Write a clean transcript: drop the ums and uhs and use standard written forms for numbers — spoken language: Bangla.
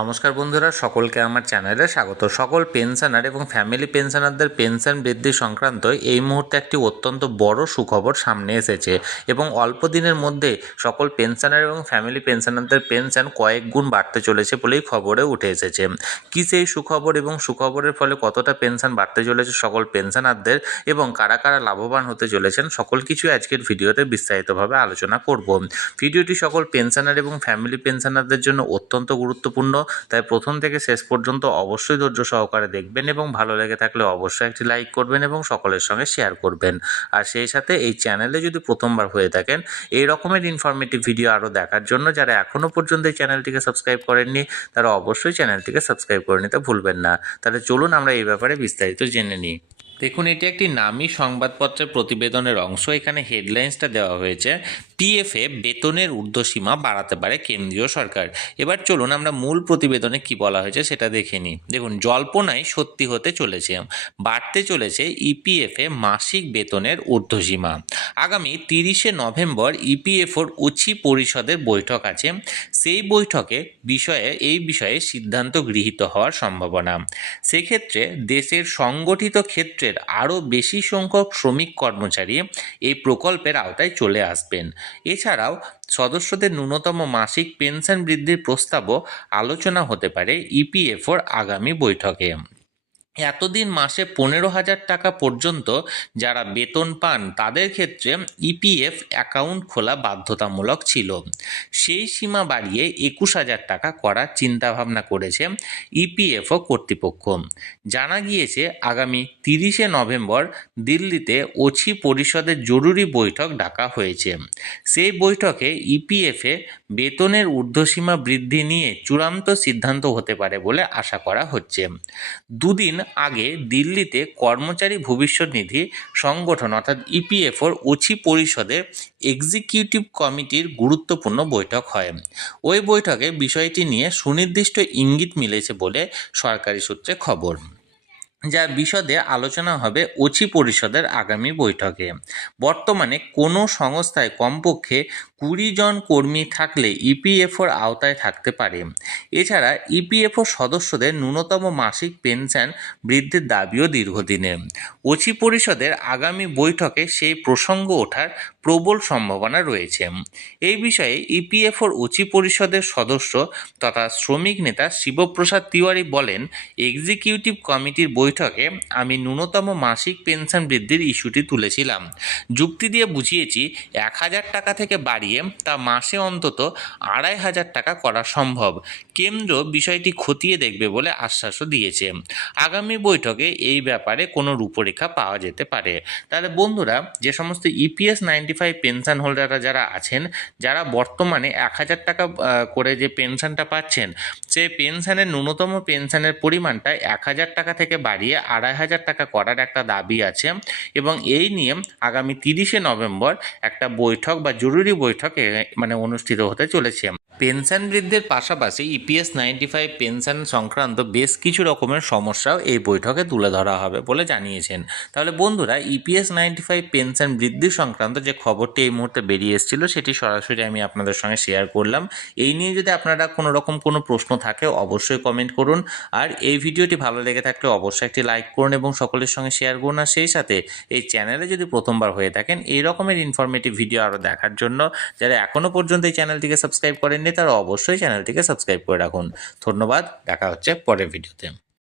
নমস্কার বন্ধুরা, সকলকে আমার চ্যানেলে স্বাগত। সকল পেনশনার এবং ফ্যামিলি পেনশনারদের পেনশন বৃদ্ধি সংক্রান্ত এই মুহূর্তে একটি অত্যন্ত বড় সুখবর সামনে এসেছে এবং অল্প দিনের মধ্যে সকল পেনশনার এবং ফ্যামিলি পেনশনারদের পেনশন কয়েক গুণ বাড়তে চলেছে বলেই খবরে উঠে এসেছে। কী সেই সুখবর এবং সুখবরের ফলে কতটা পেনশন বাড়তে চলেছে সকল পেনশনারদের এবং কারা কারা লাভবান হতে চলেছেন, সকল কিছুই আজকের ভিডিওতে বিস্তারিতভাবে আলোচনা করব। ভিডিওটি সকল পেনশনার এবং ফ্যামিলি পেনশনারদের জন্য অত্যন্ত গুরুত্বপূর্ণ, তাই প্রথম থেকে শেষ পর্যন্ত অবশ্যই ধৈর্য সহকারে দেখবেন এবং ভালো লেগে থাকলে অবশ্যই একটি লাইক করবেন এবং সকলের সঙ্গে শেয়ার করবেন। আর সেই সাথে এই চ্যানেলে যদি প্রথমবার হয়ে থাকেন, এই রকমের ইনফরমেটিভ ভিডিও আরও দেখার জন্য যারা এখনও পর্যন্ত এই চ্যানেলটিকে সাবস্ক্রাইব করেননি তারা অবশ্যই চ্যানেলটিকে সাবস্ক্রাইব করে নিতে ভুলবেন না। তাহলে চলুন আমরা এই ব্যাপারে বিস্তারিত জেনে নিই। দেখুন, এটি একটি নামী সংবাদপত্রের প্রতিবেদনের অংশ। এখানে হেডলাইন্সটা দেওয়া হয়েছে, পিএফে বেতনের ঊর্ধ্বসীমা বাড়াতে পারে কেন্দ্রীয় সরকার। এবার চলুন আমরা মূল প্রতিবেদনে কি বলা হয়েছে সেটা দেখে নিই। দেখুন, জল্পনায় সত্যি হতে চলেছে, বাড়তে চলেছে ইপিএফে মাসিক বেতনের ঊর্ধ্বসীমা। আগামী 30শে নভেম্বর ইপিএফওর উচ্চ পরিষদের বৈঠক আছে। সেই বৈঠকে এই বিষয়ে সিদ্ধান্ত গৃহীত হওয়ার সম্ভাবনা। সেক্ষেত্রে দেশের সংগঠিত ক্ষেত্রের আরও বেশি সংখ্যক শ্রমিক কর্মচারী এই প্রকল্পের আওতায় চলে আসবেন। এছাড়াও সদস্যদের ন্যূনতম মাসিক পেনশন বৃদ্ধির প্রস্তাবও আলোচনা হতে পারে ইপিএফওর আগামী বৈঠকে। এতদিন মাসে 15,000 টাকা পর্যন্ত যারা বেতন পান তাদের ক্ষেত্রে ইপিএফ অ্যাকাউন্ট খোলা বাধ্যতামূলক ছিল। সেই সীমা বাড়িয়ে 21,000 টাকা করার চিন্তাভাবনা করেছে ইপিএফও কর্তৃপক্ষ। জানা গিয়েছে, আগামী 30শে নভেম্বর দিল্লিতে ওছি পরিষদের জরুরি বৈঠক ডাকা হয়েছে। সেই বৈঠকে ইপিএফে বেতনের ঊর্ধ্বসীমা বৃদ্ধি নিয়ে চূড়ান্ত সিদ্ধান্ত হতে পারে বলে আশা করা হচ্ছে। দুদিন আগে দিল্লিতে কর্মচারী ভবিষ্যৎ নিধি সংগঠন অর্থাৎ ইপিএফওর ওছি পরিষদের এক্সিকিউটিভ কমিটির গুরুত্বপূর্ণ বৈঠক হয়। ওই বৈঠকে বিষয়টি নিয়ে সুনির্দিষ্ট ইঙ্গিত মিলেছে বলে সরকারি সূত্রে খবর। যা বিশদে আলোচনা হবে ওছি পরিষদের আগামী বৈঠকে। বর্তমানে কোনো সংস্থায় কমপক্ষে 20 জন কর্মী থাকলে ইপিএফওর আওতায় থাকতে পারে। এছাড়া ইপিএফও সদস্যদের ন্যূনতম মাসিক পেনশন বৃদ্ধির দাবিও দীর্ঘদিনের। ওছি পরিষদের আগামী বৈঠকে সেই প্রসঙ্গ ওঠার প্রবল সম্ভাবনা রয়েছে। এই বিষয়ে ইপিএফওর ওছি পরিষদের সদস্য তথা শ্রমিক নেতা শিবপ্রসাদ তিওয়ারি বলেন, এক্সিকিউটিভ কমিটির বৈঠকে আমি ন্যূনতম মাসিক পেনশন বৃদ্ধির ইস্যুটি তুলেছিলাম। যুক্তি দিয়ে বুঝিয়েছি 1,000 টাকা থেকে বাড়িয়ে তা মাসে অন্তত 2,500 টাকা করা সম্ভব। কেন্দ্র বিষয়টি খতিয়ে দেখবে বলে আশ্বাসও দিয়েছে। আগামী বৈঠকে এই ব্যাপারে কোনো রূপরেখা পাওয়া যেতে পারে। তাহলে বন্ধুরা, যে সমস্ত ইপিএস 95 পেনশন হোল্ডাররা যারা আছেন, যারা বর্তমানে 1,000 টাকা করে যে পেনশনটা পাচ্ছেন, সেই পেনশনের ন্যূনতম পেনশনের পরিমাণটা 1,000 টাকা থেকে বাড়িয়ে 2,500 টাকা করার একটা দাবি আছে এবং এই নিয়ে আগামী 30শে নভেম্বর একটা বৈঠক বা জরুরি বৈঠক অনুষ্ঠিত হতে চলেছে। পেনশন বৃদ্ধির পাশাপাশি ইপিএস 95 পেনশন সংক্রান্ত বেশ কিছু রকমের সমস্যাও এই বৈঠকে তুলে ধরা হবে বলে জানিয়েছেন। তাহলে বন্ধুরা, ইপিএস 95 পেনশন বৃদ্ধি সংক্রান্ত যে খবরটি এই মুহূর্তে বেরিয়ে এসেছিল সেটি সরাসরি আমি আপনাদের সঙ্গে শেয়ার করলাম। এই নিয়ে যদি আপনারা কোনো প্রশ্ন থাকে অবশ্যই কমেন্ট করুন। আর এই ভিডিওটি ভালো লেগে থাকলে অবশ্যই একটি লাইক করুন এবং সকলের সঙ্গে শেয়ার করুন। আর সেই সাথে এই চ্যানেলে যদি প্রথমবার হয়ে থাকেন, এই রকমের ইনফরমেটিভ ভিডিও আরও দেখার জন্য যারা এখনও পর্যন্ত এই চ্যানেলটিকে সাবস্ক্রাইব করেননি তারা অবশ্যই চ্যানেলটিকে সাবস্ক্রাইব করে রাখুন। ধন্যবাদ, দেখা হচ্ছে পরের ভিডিওতে।